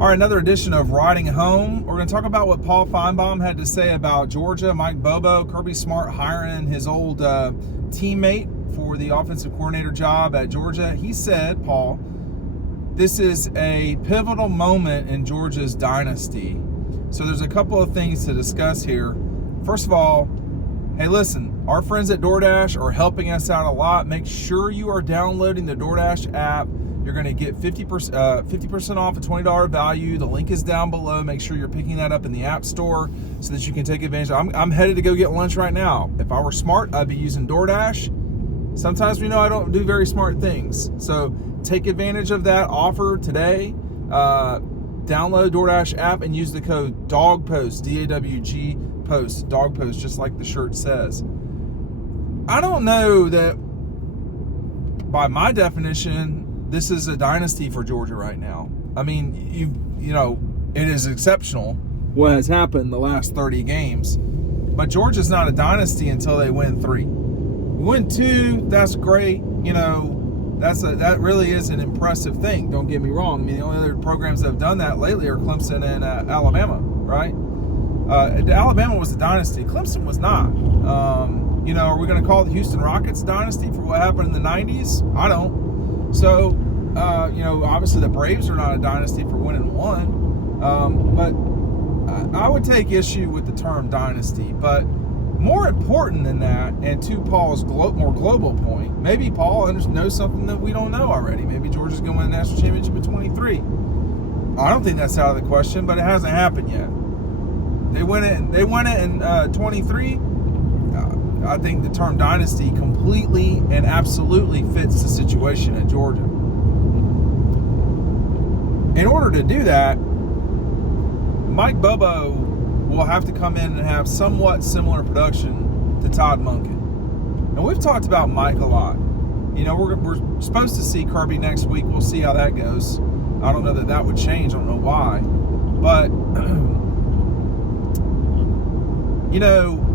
All right, another edition of Riding Home. We're going to talk about what Paul Finebaum had to say about Georgia, Mike Bobo, Kirby Smart hiring his old teammate for the offensive coordinator job at Georgia. He said, Paul, this is a pivotal moment in Georgia's dynasty. So there's a couple of things to discuss here. First of all, hey, listen, our friends at DoorDash are helping us out a lot. Make sure you are downloading the DoorDash app. You're going to get 50% off a $20 value. The link is down below. Make sure you're picking that up in the App Store so that you can take advantage. I'm headed to go get lunch right now. If I were smart, I'd be using DoorDash. Sometimes we know I don't do very smart things. So take advantage of that offer today. Download DoorDash app and use the code DAWGPOST, D-A-W-G post, DAWGPOST, just like the shirt says. I don't know that by my definition, this is a dynasty for Georgia right now. I mean, you know, it is exceptional what has happened the last 30 games. But Georgia's not a dynasty until they win 3. Win 2, that's great. You know, that really is an impressive thing. Don't get me wrong. I mean, the only other programs that have done that lately are Clemson and Alabama, right? Alabama was a dynasty. Clemson was not. You know, are we going to call the Houston Rockets dynasty for what happened in the 90s? I don't. So, you know, obviously the Braves are not a dynasty for winning 1. But I would take issue with the term dynasty. But more important than that, and to Paul's more global point, maybe Paul knows something that we don't know already. Maybe Georgia's going to win a national championship in 23. I don't think that's out of the question, but it hasn't happened yet. They win it in 23. I think the term dynasty completely and absolutely fits the situation at Georgia. In order to do that, Mike Bobo will have to come in and have somewhat similar production to Todd Monken. And we've talked about Mike a lot. You know, we're supposed to see Kirby next week. We'll see how that goes. I don't know that would change. I don't know why. But, you know,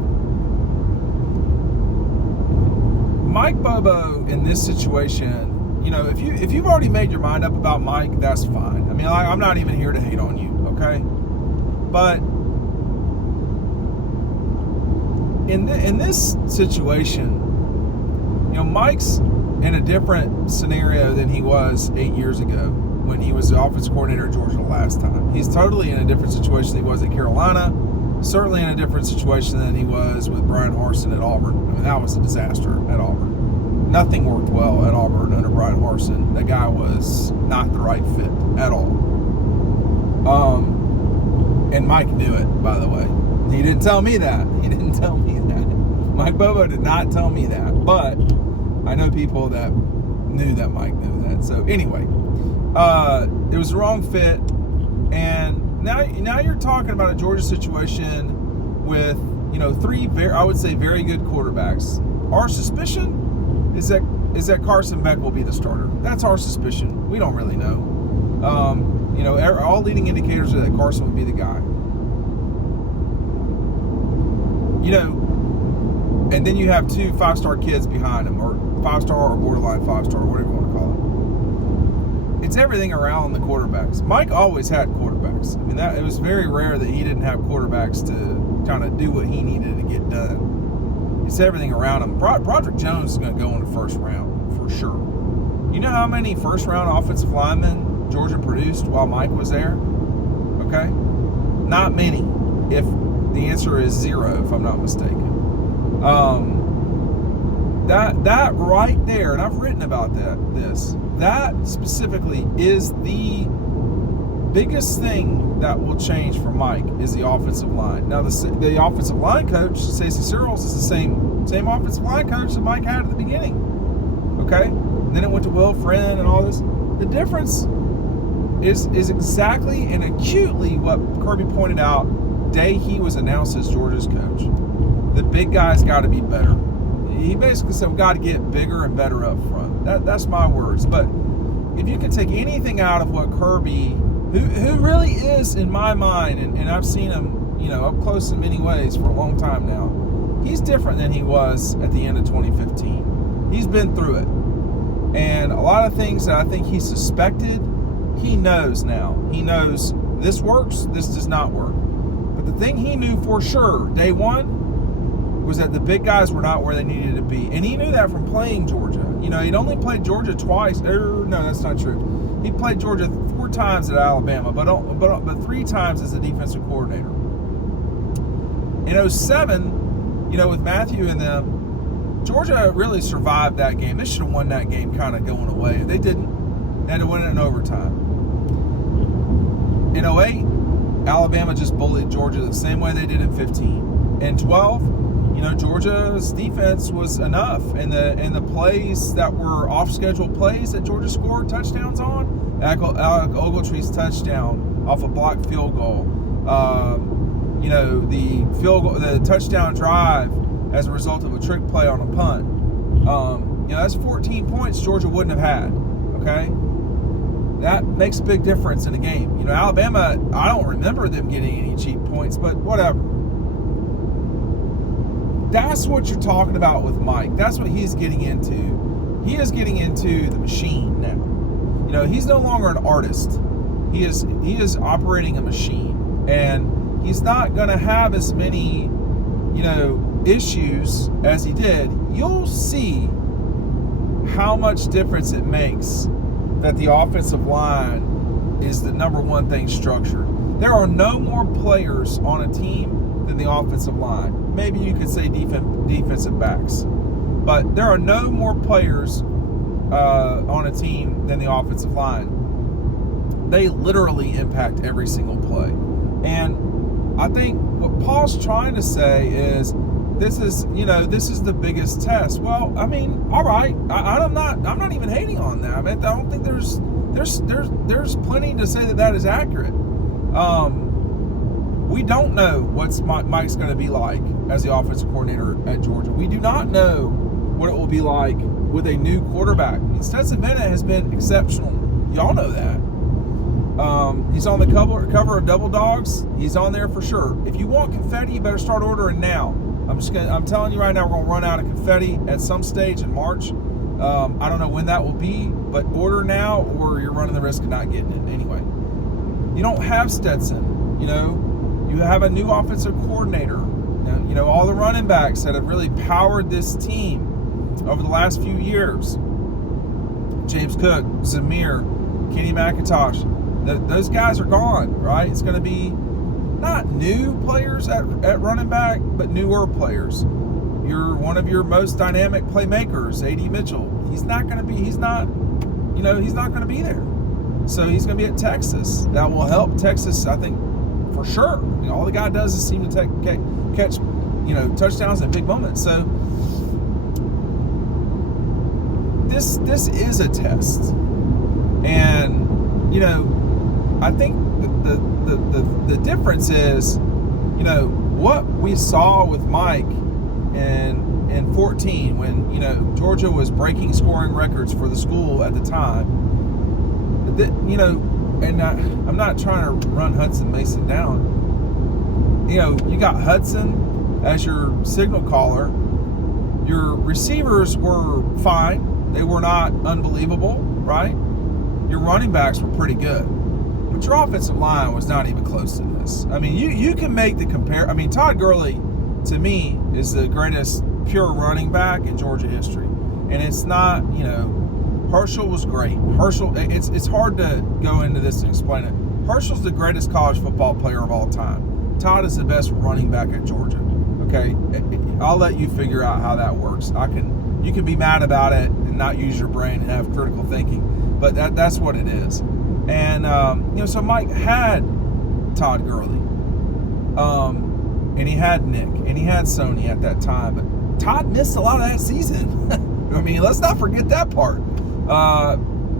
Mike Bobo in this situation, you know, if you've already made your mind up about Mike, that's fine. I mean, I'm not even here to hate on you, okay? But in this situation, you know, Mike's in a different scenario than he was 8 years ago when he was the offensive coordinator at Georgia the last time. He's totally in a different situation than he was at Carolina. Certainly in a different situation than he was with Brian Harsin at Auburn. I mean, that was a disaster at Auburn. Nothing worked well at Auburn under Brian Harsin. That guy was not the right fit at all. And Mike knew it, by the way. He didn't tell me that. Mike Bobo did not tell me that. But I know people that knew that Mike knew that. So anyway, it was the wrong fit. And now you're talking about a Georgia situation with, you know, 3 I would say very good quarterbacks. Our suspicion is that Carson Beck will be the starter. That's our suspicion. We don't really know. You know, all leading indicators are that Carson would be the guy. You know, and then you have 2 5-star kids behind him, or 5-star or borderline 5-star, whatever you want to call it. It's everything around the quarterbacks. Mike always had quarterbacks. I mean, it was very rare that he didn't have quarterbacks to kind of do what he needed to get done. It's everything around him. Broderick Jones is going to go in the first round for sure. You know how many first-round offensive linemen Georgia produced while Mike was there? Okay? Not many. If the answer is 0, if I'm not mistaken. That right there, and I've written about that specifically is the biggest thing that will change for Mike is the offensive line. Now, the offensive line coach, Stacey Searles, is the same offensive line coach that Mike had at the beginning. Okay? And then it went to Will Friend and all this. The difference is exactly and acutely what Kirby pointed out day he was announced as Georgia's coach. The big guys got to be better. He basically said we got to get bigger and better up front. That's my words. But if you can take anything out of what Kirby, who really is in my mind, and I've seen him, you know, up close in many ways for a long time now, he's different than he was at the end of 2015. He's been through it. And a lot of things that I think he suspected he knows now. He knows this works, this does not work. But the thing he knew for sure, day one, was that the big guys were not where they needed to be. And he knew that from playing Georgia. You know, he'd only played Georgia twice. No, that's not true. He played Georgia 4 times at Alabama, but 3 times as a defensive coordinator. In 07, you know, with Matthew and them, Georgia really survived that game. They should have won that game kind of going away. They didn't. They had to win it in overtime. In 08, Alabama just bullied Georgia the same way they did in 15. In 12, you know, Georgia's defense was enough. And the plays that were off-schedule plays that Georgia scored touchdowns on, Alec Ogletree's touchdown off a blocked field goal, you know, the touchdown drive as a result of a trick play on a punt. You know, that's 14 points Georgia wouldn't have had, okay? That makes a big difference in the game. You know, Alabama, I don't remember them getting any cheap points, but whatever. That's what you're talking about with Mike. That's what he's getting into. He is getting into the machine now. You know, he's no longer an artist. He is operating a machine. And he's not going to have as many, you know, issues as he did. You'll see how much difference it makes that the offensive line is the number one thing structured. There are no more players on a team than the offensive line. Maybe you could say defensive backs. But there are no more players on a team than the offensive line. They literally impact every single play. And I think what Paul's trying to say is, this is the biggest test. Well, I mean, all right. I'm not even hating on that. I mean, I don't think there's plenty to say that is accurate. We don't know what Mike's going to be like as the offensive coordinator at Georgia. We do not know what it will be like with a new quarterback. I mean, Stetson Bennett has been exceptional. Y'all know that. He's on the cover of Double Dogs. He's on there for sure. If you want confetti, you better start ordering now. I'm telling you right now, we're going to run out of confetti at some stage in March. I don't know when that will be, but order now or you're running the risk of not getting it. Anyway, you don't have Stetson. You know, you have a new offensive coordinator. You know, all the running backs that have really powered this team over the last few years. James Cook, Zamir, Kenny McIntosh. Those guys are gone, right? It's going to be not new players at running back, but newer players. You're one of your most dynamic playmakers, A.D. Mitchell. He's not going to be there. So he's going to be at Texas. That will help Texas, I think, for sure. You know, all the guy does is seem to catch, you know, touchdowns in big moments. So this is a test. And, you know, I think the difference is, you know, what we saw with Mike in 14 when, you know, Georgia was breaking scoring records for the school at the time. You know, and I'm not trying to run Hudson Mason down. You know, you got Hudson as your signal caller. Your receivers were fine. They were not unbelievable, right? Your running backs were pretty good. But your offensive line was not even close to this. I mean, you can make the compare. I mean, Todd Gurley, to me, is the greatest pure running back in Georgia history. And it's not, you know, Herschel was great. Herschel, it's hard to go into this and explain it. Herschel's the greatest college football player of all time. Todd is the best running back at Georgia. Okay, I'll let you figure out how that works. You can be mad about it and not use your brain and have critical thinking, but that's what it is. And you know, so Mike had Todd Gurley, and he had Nick, and he had Sony at that time. But Todd missed a lot of that season. I mean, let's not forget that part.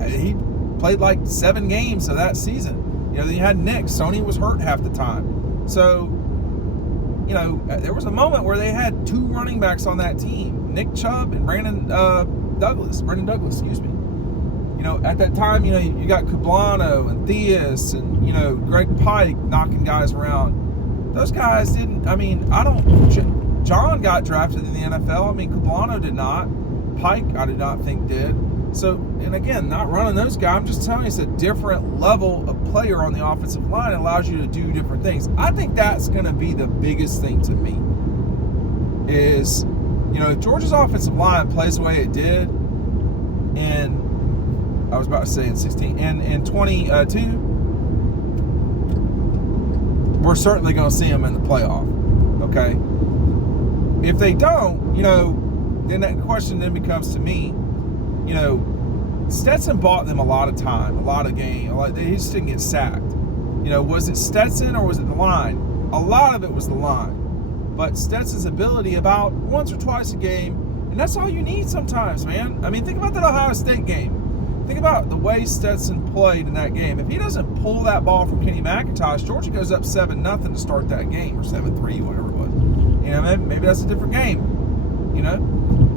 He played like 7 games of that season. You know, then you had Nick. Sony was hurt half the time. So, you know, there was a moment where they had 2 running backs on that team, Nick Chubb and Brendan Douglas, excuse me. You know, at that time, you know, you got Cablano and Theus and, you know, Greg Pike knocking guys around. Those guys didn't, John got drafted in the NFL. I mean, Cablano did not. Pike, I did not think did. So, and again, not running those guys. I'm just telling you, it's a different level of player on the offensive line. It allows you to do different things. I think that's going to be the biggest thing to me is, if Georgia's offensive line plays the way it did in, I was about to say in 16, and 22, we're certainly going to see them in the playoff, okay? If they don't, then that question then becomes to me, Stetson bought them a lot of time, a lot of game. They just didn't get sacked. Was it Stetson or was it the line? A lot of it was the line. But Stetson's ability about once or twice a game, and that's all you need sometimes, man. I mean, think about that Ohio State game. Think about the way Stetson played in that game. If he doesn't pull that ball from Kenny McIntosh, Georgia goes up 7-0 to start that game, or 7-3, whatever it was. Maybe that's a different game,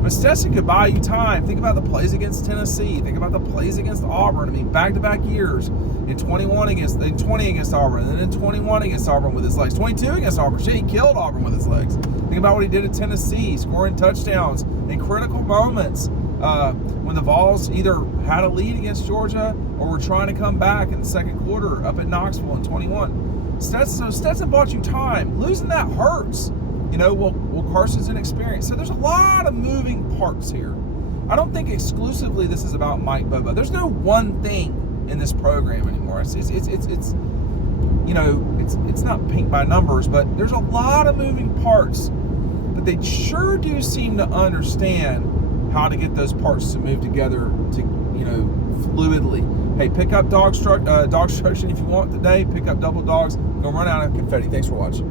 But Stetson could buy you time. Think about the plays against Tennessee. Think about the plays against Auburn. I mean, back-to-back years. In 20 against Auburn, and then in 21 against Auburn with his legs. 22 against Auburn. Shit, he killed Auburn with his legs. Think about what he did at Tennessee, scoring touchdowns in critical moments when the Vols either had a lead against Georgia or were trying to come back in the second quarter up at Knoxville in 21. Stetson bought you time. Losing that hurts. Carson's inexperienced. So there's a lot of moving parts here. I don't think exclusively this is about Mike Bobo. There's no one thing in this program anymore. It's not pink by numbers, but there's a lot of moving parts. But they sure do seem to understand how to get those parts to move together to, fluidly. Hey, pick up dog instruction if you want today. Pick up double dogs. Go run out of confetti. Thanks for watching.